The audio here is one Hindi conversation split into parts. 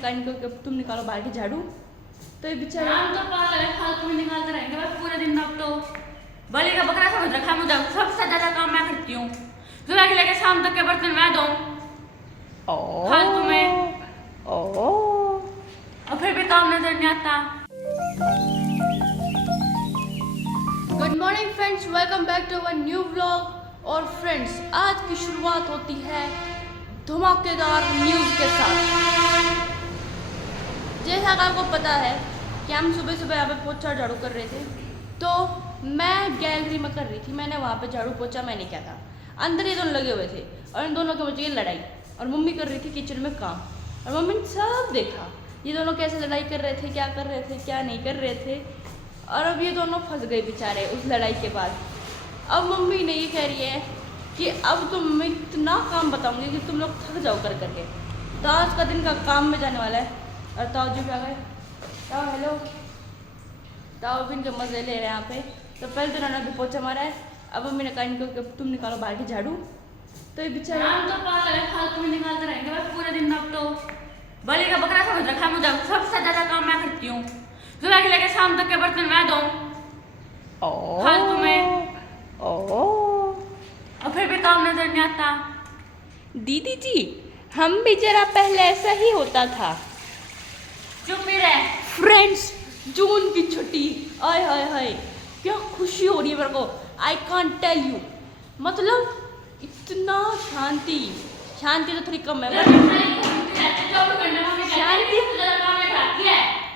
कहा इनको कि तुम निकालो बाहर की झाड़ू, तो ये बेचारे हम तो पागल है, फालतू में निकालते रहेंगे बस पूरे दिन। अब तो बलि का बकरा समझ रखा मुझे, सबसे ज्यादा काम मैं करती हूँ। सुबह से लेकर शाम तक के बर्तन मैं धोऊं फालतू में, और फिर भी काम नजर नहीं आता। Good morning friends, welcome back to our new vlog. और फ्रेंड्स, आज की शुरुआत होती है धमाकेदार न्यूज़ के साथ। जैसा कि आपको पता है कि हम सुबह सुबह यहाँ पे पोछा झाड़ू कर रहे थे, तो मैं गैलरी में कर रही थी, मैंने वहाँ पे झाड़ू पोछा मैंने किया था। अंदर ये दोनों लगे हुए थे और इन दोनों की मुझे लड़ाई, और मम्मी कर रही थी किचन में काम, और मम्मी ने सब देखा ये दोनों कैसे लड़ाई कर रहे थे, क्या कर रहे थे, क्या नहीं कर रहे थे। और अब ये दोनों फंस गए बेचारे उस लड़ाई के बाद। अब मम्मी ने ये कह रही है कि अब तुम मैं इतना काम बताऊंगी कि तुम लोग थक जाओ कर करके। तो आज का दिन का काम में जाने वाला है। और ताऊ जी भी आ गए। ताऊ हेलो। ताऊ भी इनके मजे ले रहे हैं यहाँ पे। तो पहले तो उन्होंने अभी पोछा मारा है, अब मम्मी ने कहा इनको कि तुम निकालो बाहर की झाड़ू, तो ये बेचारे हम तो पागल है, फालतू में निकालते रहेंगे बस पूरे दिन। अब तो बलि का बकरा समझ रखा मुझे, सबसे ज्यादा काम मैं करती हूँ। सुबह से लेकर शाम तक के बर्तन मैं धोऊं फालतू में, और फिर भी काम नजर नहीं आता। दीदी जी, हम भी जरा पहले ऐसा ही होता था। चुप ही रह। फ्रेंड्स, जून की छुट्टी, आय हाय हाय क्या खुशी हो रही है मेरे को। आई कांट टेल यू, मतलब इतना शांति तो थोड़ी कम है,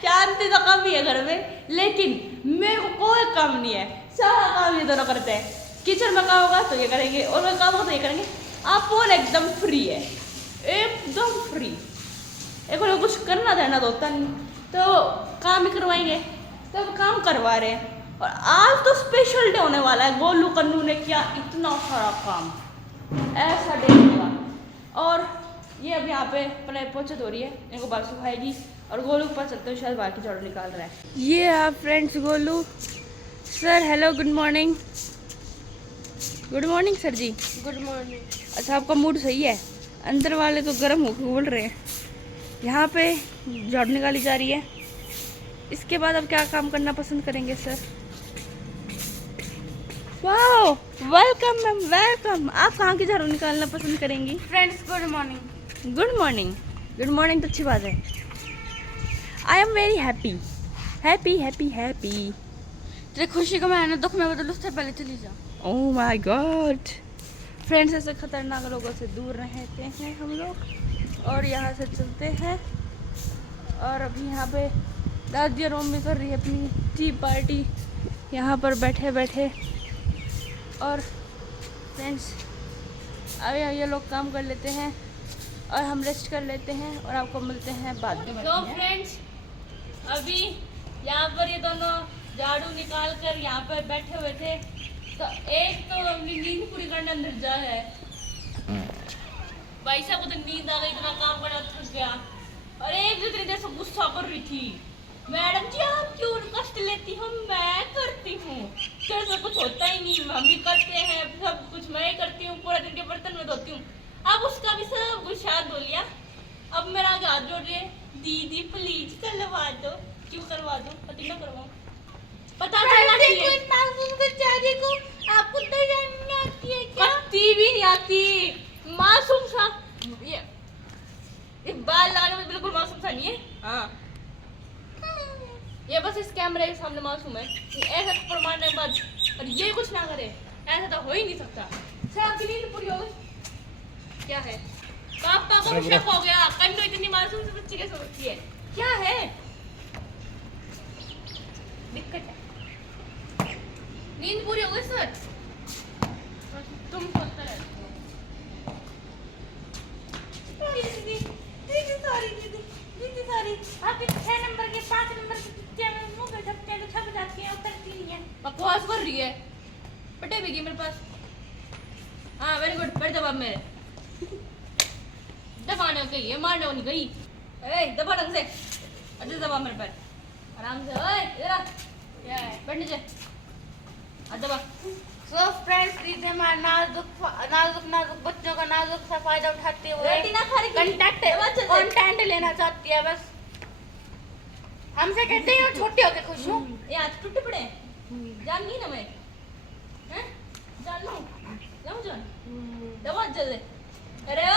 शांति तो कम ही है घर में, लेकिन मेरे को कोई काम नहीं है, सारा काम ये दोनों करते हैं। किचन में काम होगा तो ये करेंगे, और मैं काम होगा तो ये करेंगे। आप और एकदम फ्री है, एकदम फ्री। एक बार कुछ करना देना तो होता नहीं, तो काम ही करवाएंगे, तो अब काम करवा रहे हैं। और आज तो स्पेशल डे होने वाला है, गोलू कन्नू ने किया इतना सारा काम, ऐसा डे होगा। और ये अब यहाँ पे अपने पोछे धो रही है, इनको बाल सुखाएगी, और गोलू के पास चलते हुए शायद बाहर की झाड़ू निकाल रहा है। ये आप friends Golu sir, hello, good morning. Good morning sir ji. Good morning. अच्छा, आपका मूड सही है? अंदर वाले तो गर्म होकर बोल रहे हैं। यहाँ पे झाड़ू निकाली जा रही है। इसके बाद अब क्या काम करना पसंद करेंगे sir? Wow, welcome ma'am, welcome. आप कहाँ की झाड़ू निकालना पसंद करेंगी? Friends good morning. Good morning. Good morning तो अच्छी बात है। I am very happy, happy happy happy. तेरी खुशी को मैं दुख में बदलूं, उससे पहले चली जा। Oh my God. फ्रेंड्स, ऐसे खतरनाक लोगों से दूर रहते हैं हम लोग, और यहाँ से चलते हैं। और अभी यहाँ पे दादी और मम्मी कर रही है अपनी टी पार्टी यहाँ पर बैठे बैठे। और फ्रेंड्स, अभी ये लोग काम कर लेते हैं और हम रेस्ट कर लेते हैं, और आपको मिलते हैं बाद में। तो फ्रेंड्स, अभी यहाँ पर ये दोनों झाड़ू निकाल कर यहाँ पर बैठे हुए थे, तो एक तो अपनी नींद पूरी करने अंदर जा है। भाई साहब को तो नींद आ गई, इतना काम करना थक गया। और एक दूसरी देर से गुस्सा कर रही थी, मैडम जी आप क्यों कष्ट लेती हो, मैं करती हूँ, तेरे से कुछ होता ही नहीं, हम भी करते हैं, सब कुछ मैं ही करती हूँ, पूरा दिन के बर्तन में धोती हूँ। अब उसका भी सब कुछ याद धो लिया। अब मेरा आगे हाथ जोड़ रही है, दीदी प्लीज करवा दो। क्यों करवा दो? पति ना करवाऊं, पता चलना चाहिए। को आपको तैयारी नहीं आती है क्या? पति भी नहीं आती, मासूम सा। ये बाल लगाने में बिल्कुल मासूम सा नहीं है। हाँ, ये बस इस कैमरे के सामने मासूम है, ऐसा थप्पड़ मारने के बाद और ये कुछ ना करे, ऐसा तो हो ही नहीं सकता। सर आपकी नींद पूरी हो गई? क्या है? पापा को भी शक हो गया, कन्नू इतनी मासूम से बच्ची कैसे होती है? क्या है दिक्कत है? नींद पूरी हो गई सर? तुम सोचते रहते हो। दीदी सॉरी, आपके 6 नंबर के 5 नंबर के कुत्ते में मुंह पे झपटे हैं तो छप जाती हैं, उतरती नहीं है। बकवास कर रही है, पटे भी गई मेरे पास। हाँ वेरी गुड, फिर जवाब मेरे दबाने के लिए, मारने को नहीं गई। ए दबा ढंग से, अच्छे दबा मेरे पर आराम से। ओए इधर आ, क्या है? बैठ नीचे, दबा। सो फ्रेंड्स, दीदी हमारे नाजुक नाजुक बच्चों का नाजुक सा फायदा उठाते हुए कंटेंट लेना चाहती है। बस हमसे कहते हैं छोटे होके खुश हूँ। ये आज टूटे पड़े जान नहीं ना मैं हैं जान लो जाओ जान दवा जल्दी। अरे ओ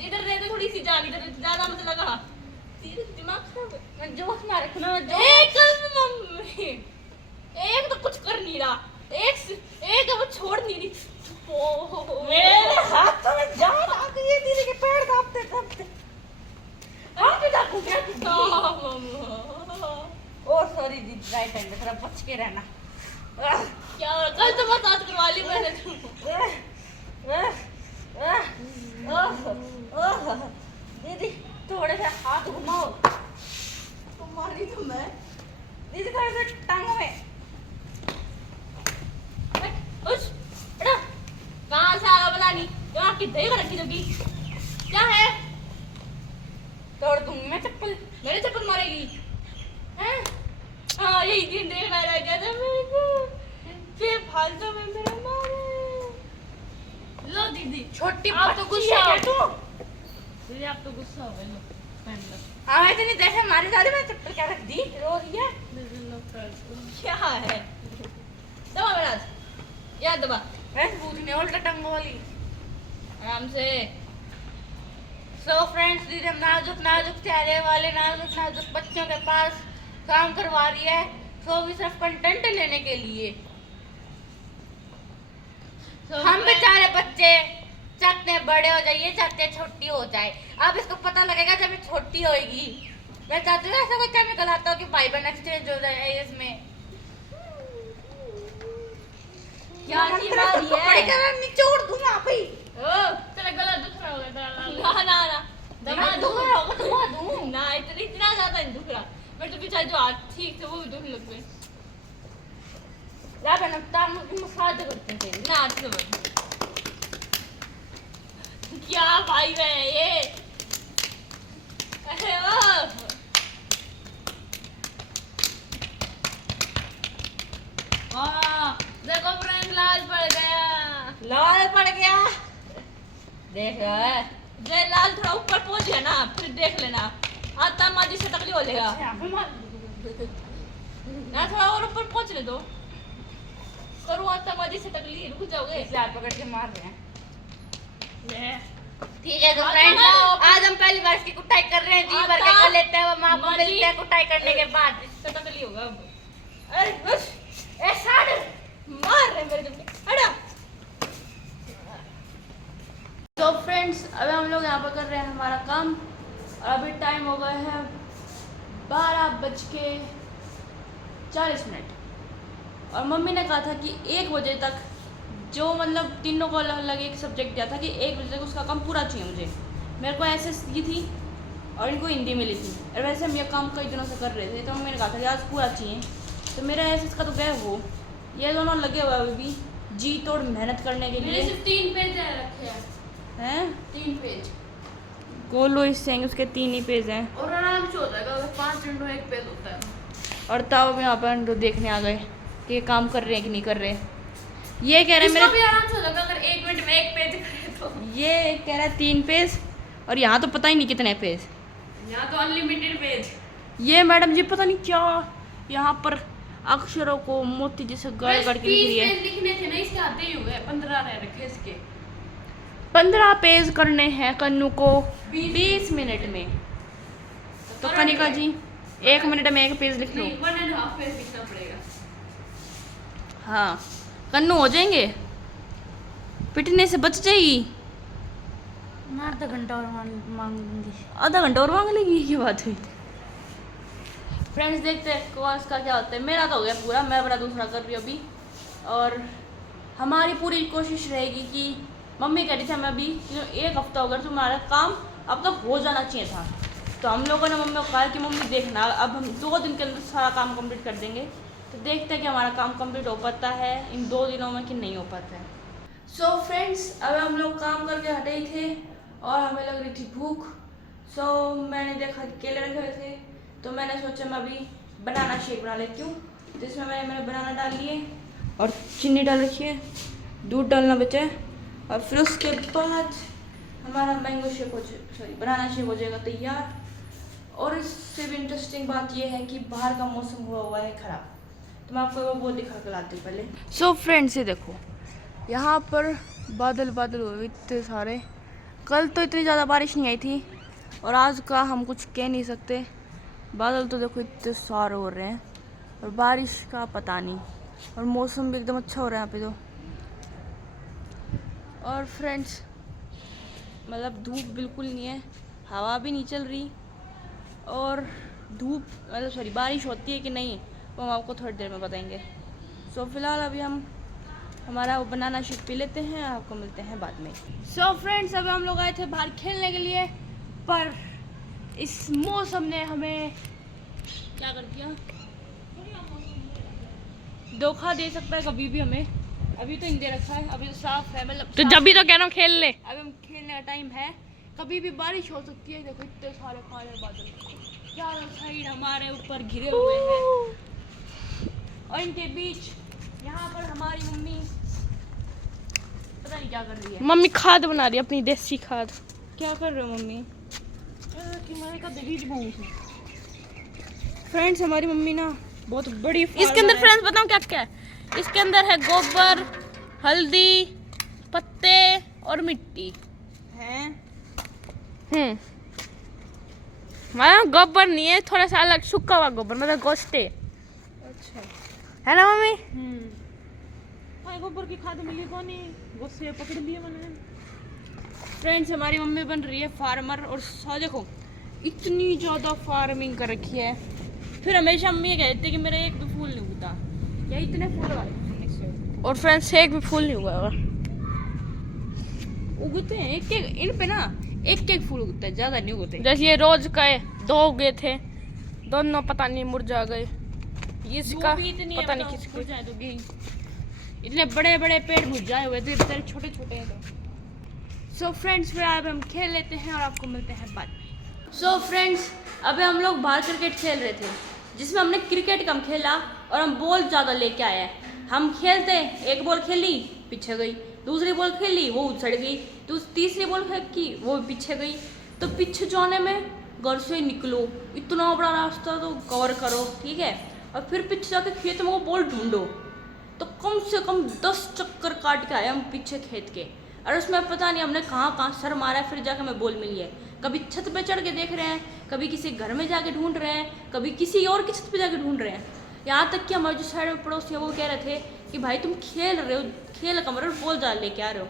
इधर दे दे थोड़ी सी जान, इधर ज्यादा मत लगा, तेरे दिमाग खराब है। जोश मारे खुना एक मम्मी एक तो कुछ कर नहीं रहा, एक वो छोड़ नहीं रही। मेरे हाथों में जान आ गई है, दीदी के पैर दाबते दाबते आप भी दाबो क्या? ओ सॉरी दीदी, राइट हैंड में थोड़ा बच के रहना। क्या कल तो मसाज करवा ली मैंने दीदी थोड़े से हाथ घुमाओ। तुम्हारी तो मैं दीदी थोड़े से टांगों में। उस बेटा कहाँ से आया बनानी यहाँ की दही रखी जगी क्या है? तोड़ दूंगी मैं चप्पल। मेरे चप्पल मारेगी हैं? हाँ यही दिन देखना रह गया था मेरे को, फिर फालतू में मेरा मारे। लो दीदी छोटी आप तो बच्ची गुस्सा है हो क्या तू? दीदी आप तो गुस्सा हो गए, लो पहन लो। हाँ इतनी देर से मारे जा रही, मैं चप्पल क्या रख दी? रो रही है। क्या है दबा मेरा याद दबा वैसे पूछने उल्टा टंगों वाली। आराम से। सो फ्रेंड्स, दीदी हम नाजुक चेहरे वाले नाजुक बच्चों के पास काम करवा रही है। सो भी सिर्फ कंटेंट लेने के लिए। हम बेचारे बच्चे चाहते हैं बड़े हो जाइए, चाहते हैं छोटी हो जाए। अब इसको पता लगेगा जब ये छोटी होएगी। मैं चाहती हूँ ऐसा कोई केमिकल आता हो कि भाई बहन एक्सचेंज हो जाए इसमें। क्या चीज मारी है? निचोड़ दूंगा भाई। ओ तेरा गला दुख रहा होगा। ना ना ना दबा दूं ना, इतना ज्यादा नहीं दुख रहा। मैं तो बेचारे जो हाथ ठीक थे वो भी दुखने लग गए। ला बहन ताम की मसाज करते हैं तेरी। ना तो क्या भाई है ये? अरे ओ देखो फ्रेंड लाल पड़ गया। लाल पड़ गया। देख जय लाल थोड़ा ऊपर पहुंच गया ना, फिर देख लेना आता माजी से तकलीफ हो जाएगा ना। थोड़ा और ऊपर पहुंचने दो, करो आता माजी से तकलीफ, रुक जाओगे। इसे हाथ पकड़ के मार रहे हैं। ले ठीक है तो फ्रेंड्स, आज हम पहली बार इसकी कुटाई कर रहे हैं। जी भर के कर लेते हैं, वो माँ को मिलते हैं कुटाई करने के बाद। इसका तकलीफ होगा अब। अरे बस ऐसा मार रहे मेरे तुम हटा। तो फ्रेंड्स अभी हम लोग यहाँ पर कर रहे हैं हमारा काम और अभी टाइम हो गया है 12:40। और मम्मी ने कहा था कि 1 बजे तक, जो मतलब तीनों को अलग अलग एक सब्जेक्ट दिया था कि 1 बजे तक उसका काम पूरा चाहिए मुझे। मेरे को एसएस दी थी और इनको हिंदी मिली थी। और वैसे हम ये काम कई दिनों से कर रहे थे, तो मम्मी ने कहा था कि आज पूरा चाहिए। तो मेरा एसएस का तो गया वो, ये दोनों लगे हुए अभी भी जी तोड़ मेहनत करने के लिए। सिर्फ 3 पेज रखे हैं 3 पेज गोलो इससे उसके 3 ही पेज हैं। और आराम से हो जाएगा, 5 मिनट में 1 पेज होता है। और तब यहाँ पर तो देखने आ गए कि ये काम कर रहे हैं कि नहीं कर रहे। ये कह रहे हैं मेरे भी आराम से हो जाएगा अगर 1 मिनट में 1 पेज करे तो। ये कह रहा है 3 पेज और यहाँ तो पता ही नहीं कितने पेज। यहाँ तो अनलिमिटेड पेज। ये मैडम जी पता नहीं क्या यहाँ पर अक्षरों को मोती जैसे गड़ गड़ के लिख रही है। लिखने थे ना, इसके आते ही हुए 15 रह रखे इसके। 15 पेज करने हैं कन्नू को 20 मिनट में। तो कनिका जी 1 मिनट में 1 पेज लिख लो। 1.5 पेज लिखना पड़ेगा। हाँ कन्नू हो जाएंगे, पिटने से बच जाएगी। मैं आधा घंटा और मांगूंगी। आधा घंटा और मांग लेगी, ये बात हुई। फ्रेंड्स देखते हैं कॉल्स का क्या होता है। मेरा तो हो गया पूरा, मैं अपना दूसरा कर रही हूँ अभी। और हमारी पूरी कोशिश रहेगी कि मम्मी कह रही थी हमें अभी 1 हफ्ता हो गया तुम्हारा काम अब तक हो जाना चाहिए था। तो हम लोगों ने मम्मी को कहा कि मम्मी देखना अब हम 2 दिन के अंदर सारा काम कंप्लीट कर देंगे। तो देखते हैं कि हमारा काम कंप्लीट हो पाता है इन 2 दिनों में कि नहीं हो पाता है। सो फ्रेंड्स अब हम लोग काम करके हटे ही थे और हमें लग रही थी भूख। सो मैंने देखा कि केले रखे हुए थे, तो मैंने सोचा मैं अभी बनाना शेक बना लेती हूँ। तो इसमें मैंने बनाना डाल लिए और चीनी डाल रखी है, दूध डालना बचा है। और फिर उसके बाद हमारा मैंगो शेक बनाना शेक हो जाएगा तैयार। और इससे भी इंटरेस्टिंग बात यह है कि बाहर का मौसम हुआ है ख़राब, तो मैं आपको वो दिखा के लाती हूँ पहले। सो फ्रेंड्स, ये देखो यहाँ पर बादल बादल हुए इतने सारे। कल तो इतनी ज़्यादा बारिश नहीं आई थी और आज का हम कुछ कह नहीं सकते। बादल तो देखो इतने सारे हो रहे हैं और बारिश का पता नहीं, और मौसम भी एकदम अच्छा हो रहा है यहाँ पे तो। और फ्रेंड्स मतलब धूप बिल्कुल नहीं है, हवा भी नहीं चल रही, और धूप मतलब सॉरी बारिश होती है कि नहीं वो हम आपको थोड़ी देर में बताएंगे। सो फिलहाल अभी हम हमारा वो बनाना शेक पी लेते हैं, आपको मिलते हैं बाद में। सो फ्रेंड्स, अभी हम लोग आए थे बाहर खेलने के लिए, पर इस मौसम ने हमें क्या कर दिया, धोखा दे सकता है कभी भी हमें। अभी तो दे रखा है, अभी तो साफ है, मतलब तो जब भी तो कह रहा हूँ खेल ले। अभी हम खेलने का टाइम है, कभी भी बारिश हो सकती है। देखो इतने सारे काले बादल चारों साइड हमारे ऊपर घिरे हुए हैं, और इनके बीच यहाँ पर हमारी मम्मी पता नहीं क्या कर रही है। मम्मी खाद बना रही है, अपनी देसी खाद। क्या कर रहे हो मम्मी? फ्रेंड्स हमारी मम्मी ना बहुत बड़ी इसके अंदर फ्रेंड्स बताऊँ क्या क्या है? इसके अंदर है गोबर, हल्दी, पत्ते और मिट्टी हैं। मतलब गोबर नहीं है, थोड़ा सा अलग सूखा हुआ गोबर, मतलब गोश्ते, अच्छा है ना मम्मी? भाई गोबर की खाद मिली कौन ही गोश्ते पकड़ लिए मैंने। फ्रेंड्स हमारी मम्मी बन रही है फार्मर, और देखो इतनी ज़्यादा फार्मिंग कर रखी है। फिर हमेशा मम्मी ये कहती है कि मेरा एक भी फूल नहीं उगता, या इतने फूल वाले। और फ्रेंड्स एक भी फूल नहीं हुआ है, उगते हैं एक एक, इन पे ना एक एक फूल उगता है, ज़्यादा नहीं उगते। जैसे ये रोज का है, 2 उगे थे, दोनों पता नहीं मुरझा गए। इसका भी इतनी पता नहीं किसकी। मुरझाए तो गई। इतने बड़े बड़े पेड़ मुरझाए हुए थे, बेचारे छोटे छोटे हैं तो। सो फ्रेंड्स फिर अब हम खेल लेते हैं और आपको मिलते हैं बाद में। सो फ्रेंड्स अभी हम लोग बाहर क्रिकेट खेल रहे थे, जिसमें हमने क्रिकेट कम खेला और हम बॉल ज़्यादा लेके आए हैं। हम खेलते एक बॉल खेली पीछे गई, दूसरी बॉल खेली वो उछड़ गई, तीसरी बॉल फेंकी वो पीछे गई। तो पीछे जाने में घर से निकलो, इतना बड़ा रास्ता तो कवर करो, ठीक है, और फिर पीछे जाके खेत में वो बॉल ढूंढो। तो कम से कम 10 चक्कर काट के आए हम पीछे खेत के, और उसमें पता नहीं हमने कहाँ कहाँ सर मारा है, फिर जाके हमें बॉल मिली है। कभी छत पे चढ़ के देख रहे हैं, कभी किसी घर में जाके ढूंढ रहे हैं, कभी किसी और की छत पे जाके ढूंढ रहे हैं। यहाँ तक कि हमारे जो साइड में पड़ोसी है वो कह रहे थे कि भाई तुम खेल रहे हो, खेल कमरे और बॉल ज़्यादा लेके आ रहे हो।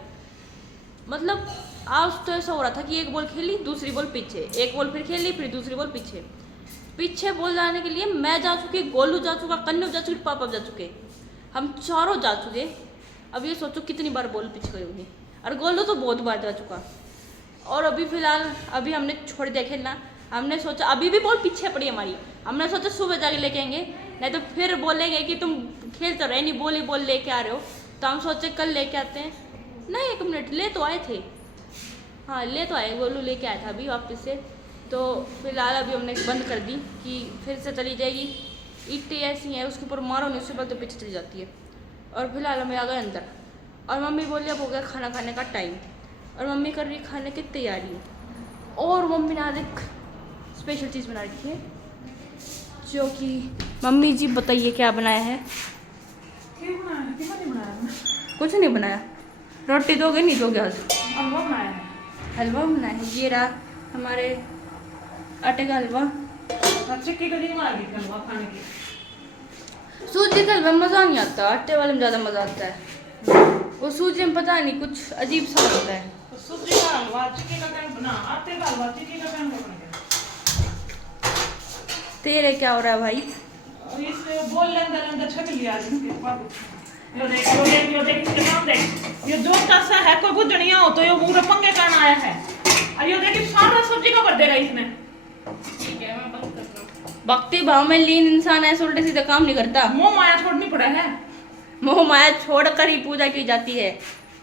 मतलब आज तो ऐसा हो रहा था कि एक बॉल खेली दूसरी बॉल पीछे, एक बॉल फिर खेली फिर दूसरी बॉल पीछे। पीछे बॉल जाने के लिए मैं जा चुकी, गोलू जा चुका, कन्नू जा चुकी, पापा जा चुके, हम चारों जा चुके। अब ये सोचो कितनी बार बॉल पीछे गई होगी, और गोलू तो बहुत बार जा चुका। और अभी फ़िलहाल अभी हमने छोड़ दिया खेलना, हमने सोचा अभी भी बॉल पीछे पड़ी हमारी, हमने सोचा सुबह जाके लेके आएंगे, नहीं तो फिर बोलेंगे कि तुम खेल तो रहे नहीं, बॉल ही बॉल लेके आ रहे हो। तो हम सोचे कल लेके आते हैं। नहीं 1 मिनट, ले तो आए थे, हाँ ले तो आए, गोलू लेके आया था अभी वापस से। तो फिलहाल अभी हमने बंद कर दी कि फिर से चली जाएगी, ईंटें ऐसी हैं उसके ऊपर मारो नहीं, उससे पहले तो पीछे चली जाती है। और फिलहाल हमें आ गए अंदर, और मम्मी बोली अब हो गया खाना खाने का टाइम, और मम्मी कर रही है खाने की तैयारी। और मम्मी ने आज एक स्पेशल चीज़ बना रखी है, जो कि मम्मी जी बताइए क्या बनाया है? कुछ नहीं बनाया। रोटी दोगे नहीं दोगे? आज हलवा बनाया है। हलवा बनाया है, ये रहा हमारे आटे का हलवा। चिक्की कभी नहीं मार हलवा खाने की। सूजी के हलवे में मज़ा नहीं आता, आटे वाले में ज़्यादा मज़ा आता है। वो सूजी में पता नहीं कुछ अजीब सा होता है। तो सूजी का हलवा चिक्की का कैसे बना, आटे का हलवा चिक्की का कैसे बना? तेरे क्या हो रहा है भाई? और इसने बोल लेंदर अंदर छक लिया इसके पापा। यो देख इसके नाम देख, ये जो कैसा है कोई बुझनिया हो तो ये पूरा पंगे करना आया है। और यो देखिए सारा सब्जी का कर देगा इसने। ठीक है मैं बंद कर रहा हूं। भक्ति भाव में लीन इंसान ऐसे उल्टे सीधे काम नहीं करता, मोह माया छोड़नी पड़ा है। मोह माया छोड़कर ही पूजा की जाती है।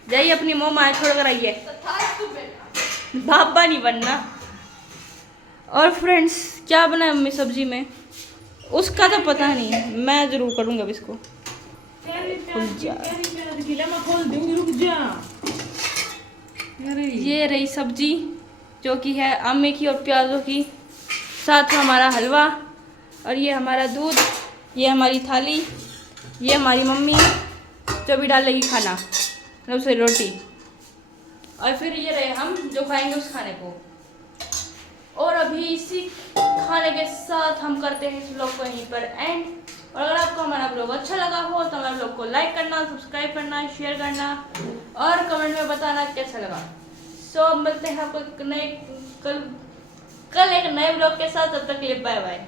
जाइए अपनी मोह माया छोड़कर आइए, बाबा नहीं बनना। और फ्रेंड्स क्या बना है मम्मी सब्जी में, उसका तो पता नहीं है, मैं ज़रूर करूँगा अब इसको। मैं खोल दूंगी, रुक जा। अरे ये रही सब्जी जो कि है अम्मी की और प्याजों की, साथ में हमारा हलवा, और ये हमारा दूध, ये हमारी थाली, ये हमारी मम्मी जो भी डालेगी खाना, मतलब से रोटी, और फिर ये रहे हम जो खाएंगे उस खाने को। और अभी इसी खाने के साथ हम करते हैं इस ब्लॉग को यहीं पर एंड। और अगर आपको हमारा ब्लॉग अच्छा लगा हो तो हमारे ब्लॉग को लाइक करना, सब्सक्राइब करना, शेयर करना और कमेंट में बताना कैसा लगा। सो मिलते हैं आपको कल एक नए ब्लॉग के साथ, तब तक के लिए बाय बाय।